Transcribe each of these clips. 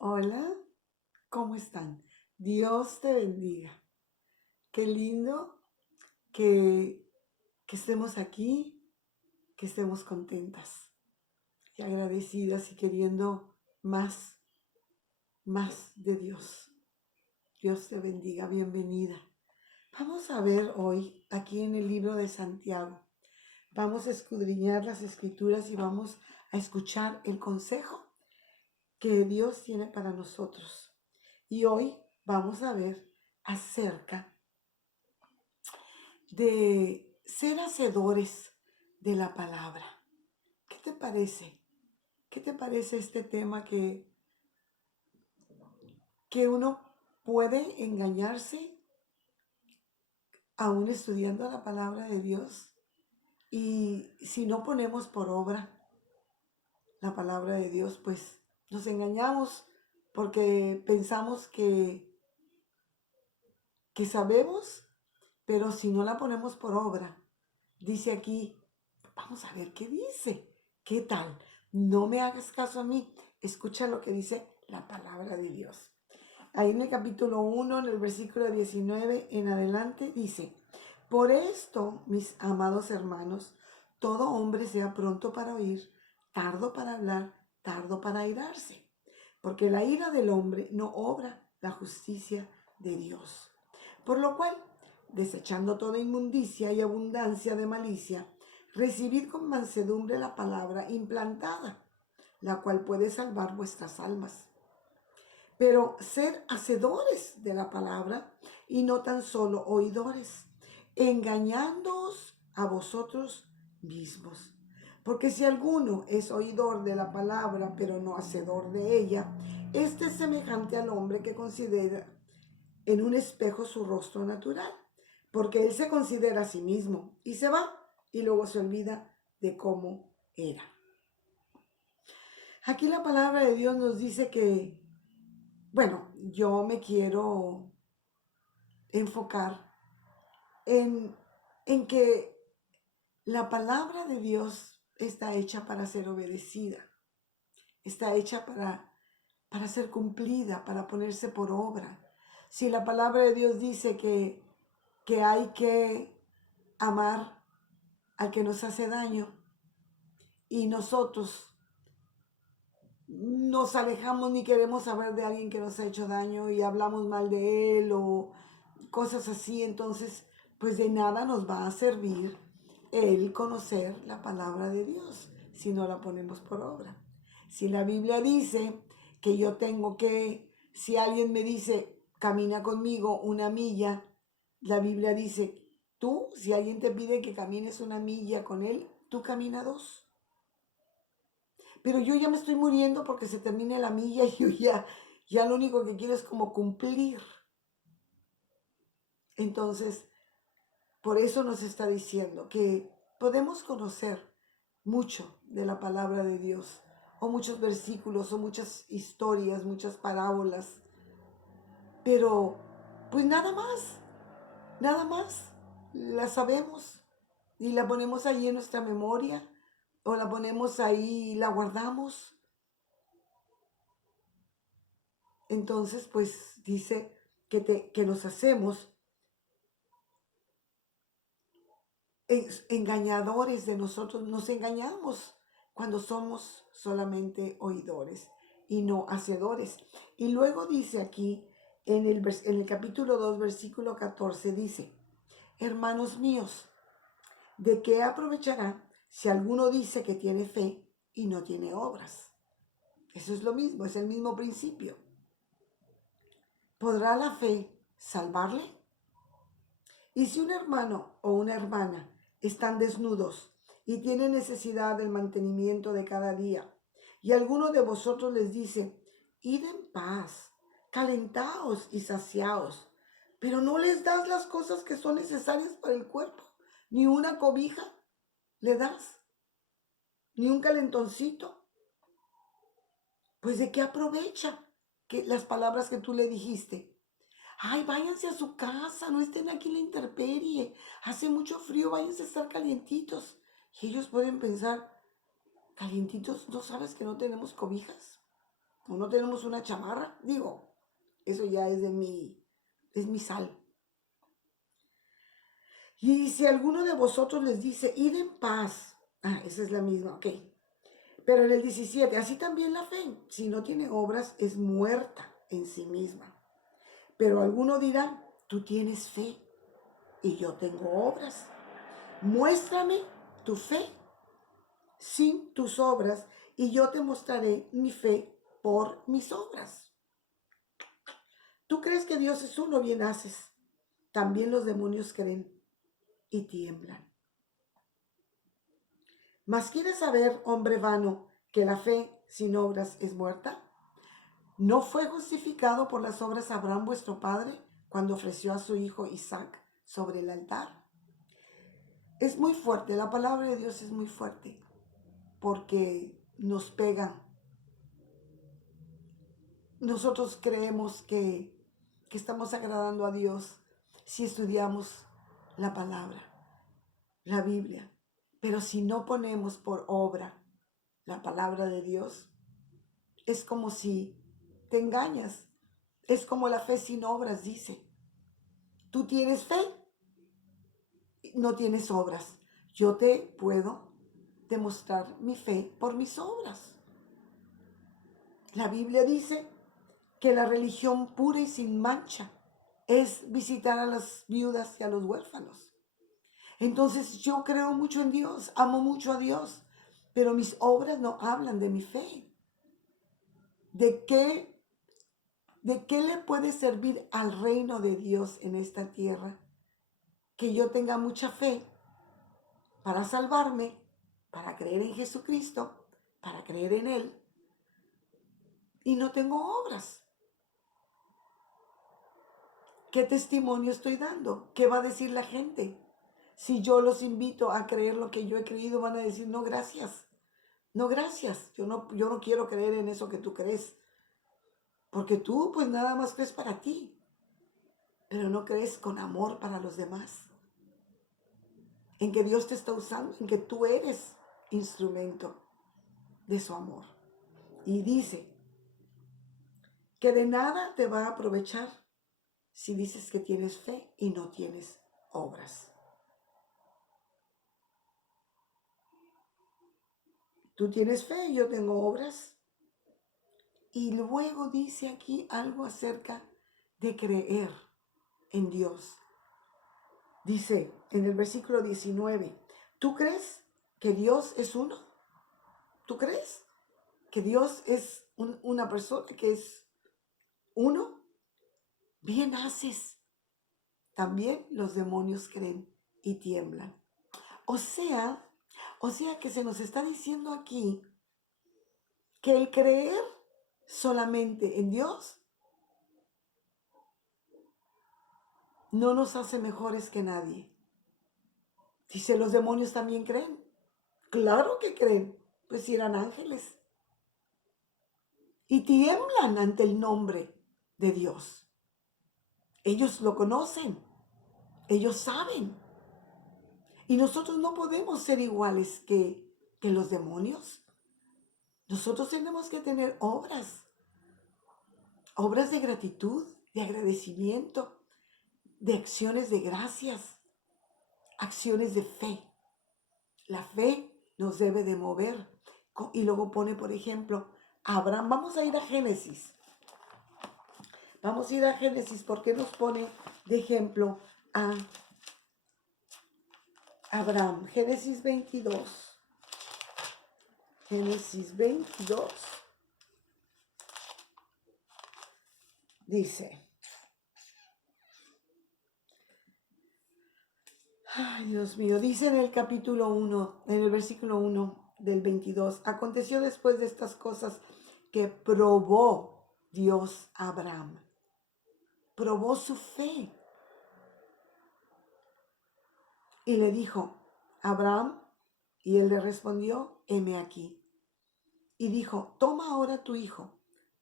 Hola, ¿cómo están? Dios te bendiga. Qué lindo que, que estemos aquí, que estemos contentas y agradecidas y queriendo más, más de Dios. Dios te bendiga, bienvenida. Vamos a ver hoy aquí en el libro de Santiago. Vamos a escudriñar las escrituras y vamos a escuchar el consejo que Dios tiene para nosotros. Y hoy vamos a ver acerca de ser hacedores de la palabra. ¿Qué te parece? ¿Qué te parece este tema que uno puede engañarse aún estudiando la palabra de Dios? Y si no ponemos por obra la palabra de Dios, pues nos engañamos porque pensamos que sabemos, pero si no la ponemos por obra, dice aquí, vamos a ver qué dice. ¿Qué tal? No me hagas caso a mí. Escucha lo que dice la palabra de Dios. Ahí en el capítulo 1, en el versículo 19 en adelante, dice, por esto, mis amados hermanos, todo hombre sea pronto para oír, tardo para hablar, tardo para airarse, porque la ira del hombre no obra la justicia de Dios. Por lo cual, desechando toda inmundicia y abundancia de malicia, recibid con mansedumbre la palabra implantada, la cual puede salvar vuestras almas. Pero ser hacedores de la palabra y no tan solo oidores, engañándoos a vosotros mismos. Porque si alguno es oidor de la palabra, pero no hacedor de ella, este es semejante al hombre que considera en un espejo su rostro natural, porque él se considera a sí mismo y se va y luego se olvida de cómo era. Aquí la palabra de Dios nos dice que, bueno, yo me quiero enfocar en, en que la palabra de Dios está hecha para ser obedecida, está hecha para ser cumplida, para ponerse por obra. Si la palabra de Dios dice que hay que amar al que nos hace daño y nosotros nos alejamos ni queremos saber de alguien que nos ha hecho daño y hablamos mal de él o cosas así, entonces pues de nada nos va a servir el conocer la palabra de Dios si no la ponemos por obra. Si la Biblia dice que yo tengo que, si alguien me dice, camina conmigo una milla, la Biblia dice, tú, si alguien te pide que camines una milla con él, tú camina dos. Pero yo ya me estoy muriendo porque se termine la milla y yo ya lo único que quiero es como cumplir. Entonces, por eso nos está diciendo que podemos conocer mucho de la palabra de Dios, o muchos versículos, o muchas historias, muchas parábolas, pero pues nada más, la sabemos y la ponemos ahí en nuestra memoria, o la ponemos ahí y la guardamos. Entonces, pues dice que nos hacemos engañadores de nosotros, nos engañamos cuando somos solamente oidores y no hacedores. Y luego dice aquí en el capítulo 2 versículo 14, dice, hermanos míos, ¿de qué aprovechará si alguno dice que tiene fe y no tiene obras? Eso es lo mismo, es el mismo principio. ¿Podrá la fe salvarle? Y si un hermano o una hermana están desnudos y tienen necesidad del mantenimiento de cada día, y alguno de vosotros les dice, id en paz, calentaos y saciaos, pero no les das las cosas que son necesarias para el cuerpo, ni una cobija le das, ni un calentoncito, pues ¿de qué aprovecha que las palabras que tú le dijiste? Ay, váyanse a su casa, no estén aquí en la intemperie. Hace mucho frío, váyanse a estar calientitos. Y ellos pueden pensar, calientitos, ¿no sabes que no tenemos cobijas? o no tenemos una chamarra, digo, eso ya es es mi sal. Y si alguno de vosotros les dice, id en paz, esa es la misma, ok. Pero en el 17, así también la fe, si no tiene obras, es muerta en sí misma. Pero alguno dirá, tú tienes fe y yo tengo obras. Muéstrame tu fe sin tus obras y yo te mostraré mi fe por mis obras. Tú crees que Dios es uno, bien haces. También los demonios creen y tiemblan. Mas ¿quieres saber, hombre vano, que la fe sin obras es muerta? ¿No fue justificado por las obras Abraham vuestro padre cuando ofreció a su hijo Isaac sobre el altar? Es muy fuerte, la palabra de Dios es muy fuerte porque nos pega. Nosotros creemos que estamos agradando a Dios si estudiamos la palabra, la Biblia. Pero si no ponemos por obra la palabra de Dios, es como si te engañas. Es como la fe sin obras, dice. Tú tienes fe, no tienes obras. Yo te puedo demostrar mi fe por mis obras. La Biblia dice que la religión pura y sin mancha es visitar a las viudas y a los huérfanos. Entonces yo creo mucho en Dios, amo mucho a Dios, pero mis obras no hablan de mi fe. ¿De qué le puede servir al reino de Dios en esta tierra? Que yo tenga mucha fe para salvarme, para creer en Jesucristo, para creer en Él, y no tengo obras. ¿Qué testimonio estoy dando? ¿Qué va a decir la gente? Si yo los invito a creer lo que yo he creído, van a decir, no, gracias. No, gracias. Yo no quiero creer en eso que tú crees. Porque tú, pues nada más crees para ti. Pero no crees con amor para los demás. En que Dios te está usando, en que tú eres instrumento de su amor. Y dice que de nada te va a aprovechar si dices que tienes fe y no tienes obras. Tú tienes fe, yo tengo obras. Y luego dice aquí algo acerca de creer en Dios. Dice en el versículo 19, ¿tú crees que Dios es uno? ¿Tú crees que Dios es una persona que es uno? Bien haces. También los demonios creen y tiemblan. O sea que se nos está diciendo aquí que el creer solamente en Dios no nos hace mejores que nadie. Dice, los demonios también creen. Claro que creen, pues si eran ángeles. Y tiemblan ante el nombre de Dios. Ellos lo conocen, ellos saben. Y nosotros no podemos ser iguales que los demonios. Nosotros tenemos que tener obras de gratitud, de agradecimiento, de acciones de gracias, acciones de fe. La fe nos debe de mover. Y luego pone, por ejemplo, Abraham. Vamos a ir a Génesis. Vamos a ir a Génesis porque nos pone de ejemplo a Abraham. Génesis 22. Génesis 22. Dice, ay Dios mío, dice en el capítulo 1, en el versículo 1 del 22, aconteció después de estas cosas que probó Dios a Abraham. Probó su fe. Y le dijo, Abraham, y él le respondió, heme aquí. Y dijo, toma ahora tu hijo,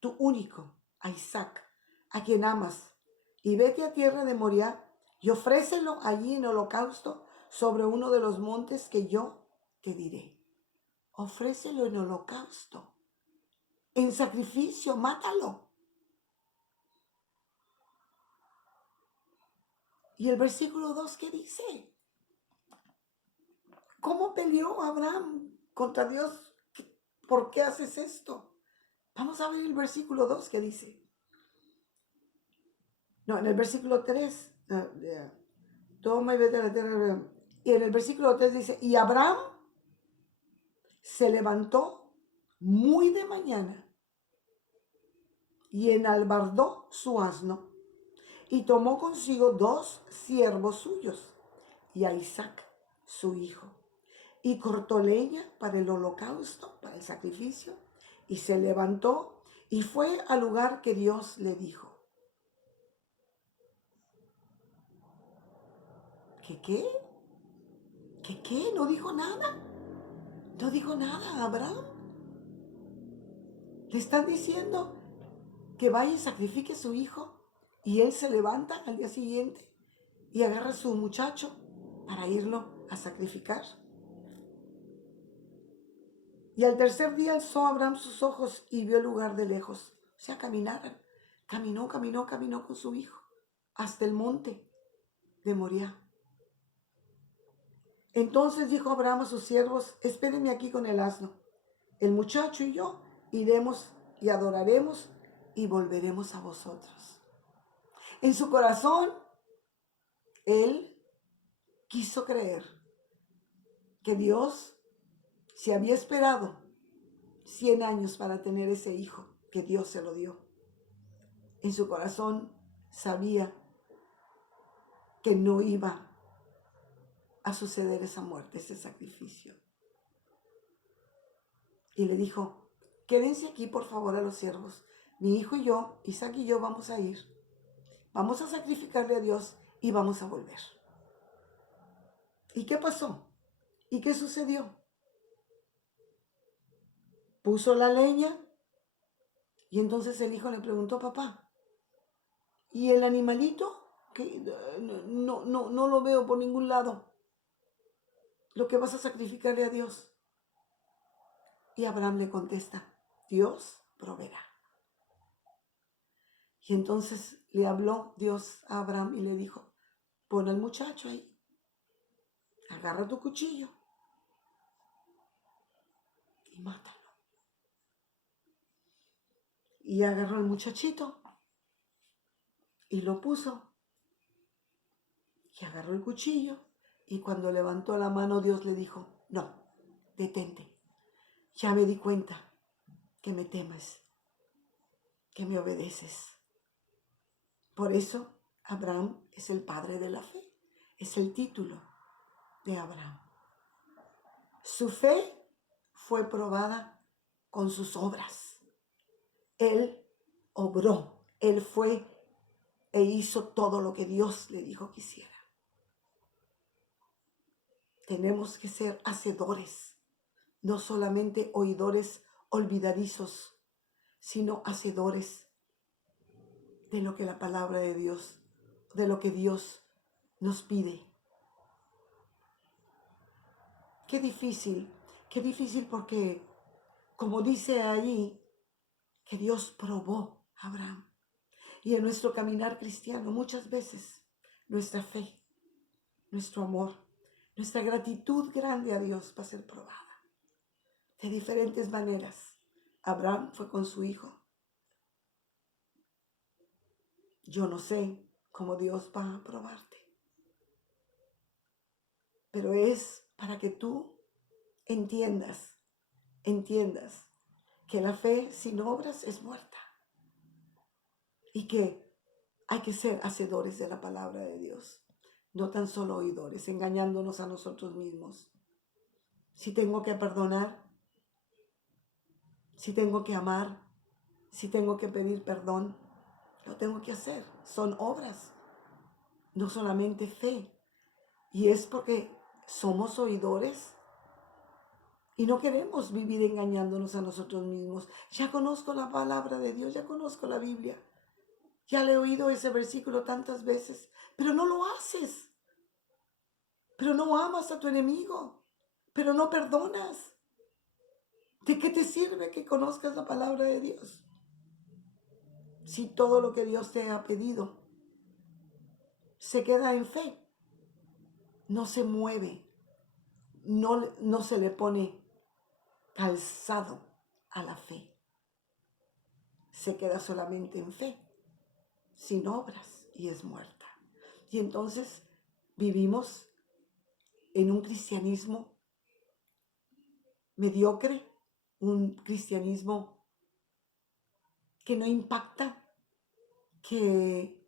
tu único, a Isaac, a quien amas, y vete a tierra de Moriah y ofrécelo allí en holocausto sobre uno de los montes que yo te diré. Ofrécelo en holocausto. en sacrificio, mátalo. Y el versículo 2, ¿qué dice? ¿Cómo peleó Abraham contra Dios? ¿Por qué haces esto? Vamos a ver el versículo 2 que dice. No, en el versículo 3. Toma y vete a la tierra. Y en el versículo 3 dice, y Abraham se levantó muy de mañana y enalbardó su asno y tomó consigo 2 siervos suyos y a Isaac, su hijo, y cortó leña para el holocausto, para el sacrificio, y se levantó y fue al lugar que Dios le dijo. ¿Qué? ¿Qué? No dijo nada. No dijo nada a Abraham. Le están diciendo que vaya y sacrifique a su hijo. Y él se levanta al día siguiente y agarra a su muchacho para irlo a sacrificar. Y al tercer día alzó Abraham sus ojos y vio el lugar de lejos. O sea, caminaron. Caminó con su hijo hasta el monte de Moriah. Entonces dijo Abraham a sus siervos, espérenme aquí con el asno. El muchacho y yo iremos y adoraremos y volveremos a vosotros. En su corazón, él quiso creer que Dios se había esperado 100 años para tener ese hijo, que Dios se lo dio. En su corazón sabía que no iba a suceder esa muerte, ese sacrificio. Y le dijo, quédense aquí por favor a los siervos. Mi hijo y yo, Isaac y yo vamos a ir. Vamos a sacrificarle a Dios y vamos a volver. ¿Y qué pasó? ¿Y qué sucedió? Puso la leña y entonces el hijo le preguntó, papá, ¿y el animalito? Que no lo veo por ningún lado. Lo que vas a sacrificarle a Dios. Y Abraham le contesta, Dios proveerá. Y entonces le habló Dios a Abraham y le dijo, pon al muchacho ahí, agarra tu cuchillo y mátalo. Y agarró al muchachito y lo puso y agarró el cuchillo y cuando levantó la mano Dios le dijo, no, detente, ya me di cuenta que me temes, que me obedeces. Por eso Abraham es el padre de la fe, es el título de Abraham. Su fe fue probada con sus obras. Él obró, él fue e hizo todo lo que Dios le dijo que hiciera. Tenemos que ser hacedores, no solamente oidores olvidadizos, sino hacedores de lo que la palabra de Dios, de lo que Dios nos pide. Qué difícil porque, como dice allí, que Dios probó a Abraham. Y en nuestro caminar cristiano muchas veces nuestra fe, nuestro amor, nuestra gratitud grande a Dios va a ser probada de diferentes maneras. Abraham fue con su hijo. Yo no sé cómo Dios va a probarte, pero es para que tú entiendas que la fe sin obras es muerta y que hay que ser hacedores de la palabra de Dios, no tan solo oidores, engañándonos a nosotros mismos. Si tengo que perdonar, si tengo que amar, si tengo que pedir perdón, lo tengo que hacer. Son obras, no solamente fe. Y es porque somos oidores y no queremos vivir engañándonos a nosotros mismos. Ya conozco la palabra de Dios, ya conozco la Biblia. Ya le he oído ese versículo tantas veces, pero no lo haces. Pero no amas a tu enemigo, pero no perdonas. ¿De qué te sirve que conozcas la palabra de Dios? Si todo lo que Dios te ha pedido se queda en fe, no se mueve, no se le pone calzado a la fe. Se queda solamente en fe, sin obras, y es muerta. Y entonces vivimos en un cristianismo mediocre, un cristianismo que no impacta, que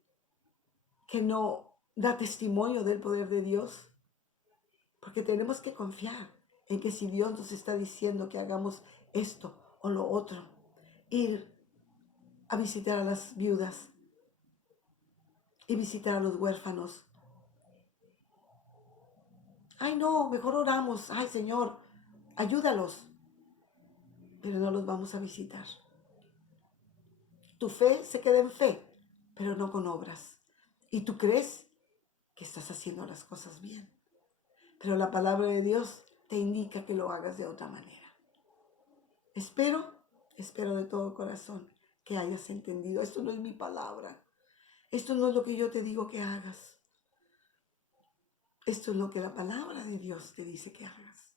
no da testimonio del poder de Dios, porque tenemos que confiar en que si Dios nos está diciendo que hagamos esto o lo otro, ir a visitar a las viudas y visitar a los huérfanos. Ay, no, mejor oramos. Ay, Señor, ayúdalos. Pero no los vamos a visitar. Tu fe se queda en fe, pero no con obras. Y tú crees que estás haciendo las cosas bien. Pero la palabra de Dios te indica que lo hagas de otra manera. Espero de todo corazón que hayas entendido. Esto no es mi palabra. Esto no es lo que yo te digo que hagas. Esto es lo que la palabra de Dios te dice que hagas.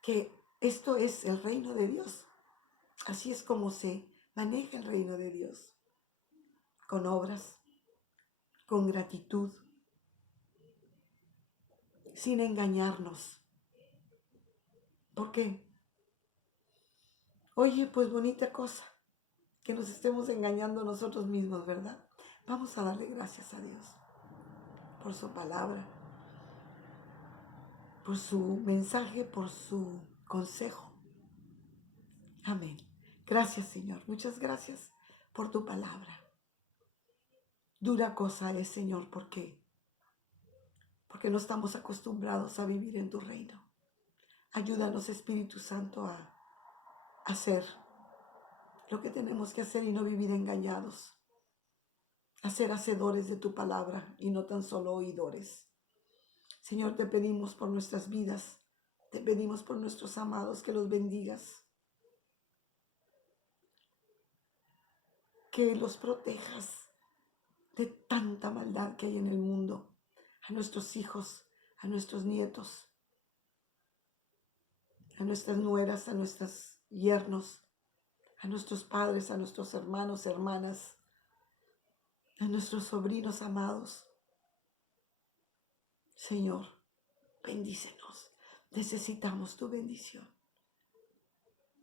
Que esto es el reino de Dios. Así es como se maneja el reino de Dios. Con obras, con gratitud, sin engañarnos. ¿Por qué? Oye, pues bonita cosa, que nos estemos engañando nosotros mismos, ¿verdad? Vamos a darle gracias a Dios por su palabra, por su mensaje, por su consejo. Amén. Gracias, Señor. Muchas gracias por tu palabra. Dura cosa es, Señor, porque no estamos acostumbrados a vivir en tu reino. Ayúdanos, Espíritu Santo, a hacer lo que tenemos que hacer y no vivir engañados. A ser hacedores de tu palabra y no tan solo oidores. Señor, te pedimos por nuestras vidas, te pedimos por nuestros amados que los bendigas, que los protejas de tanta maldad que hay en el mundo, a nuestros hijos, a nuestros nietos, a nuestras nueras, a nuestros yernos, a nuestros padres, a nuestros hermanos, hermanas, a nuestros sobrinos amados. Señor, bendícenos. Necesitamos tu bendición.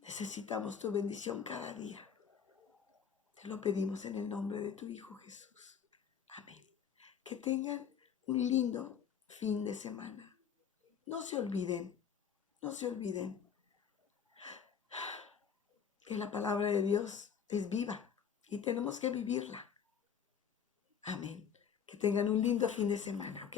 Necesitamos tu bendición cada día. Te lo pedimos en el nombre de tu Hijo Jesús. Amén. Que tengan un lindo fin de semana. No se olviden que la palabra de Dios es viva y tenemos que vivirla. Amén. Que tengan un lindo fin de semana, ¿ok?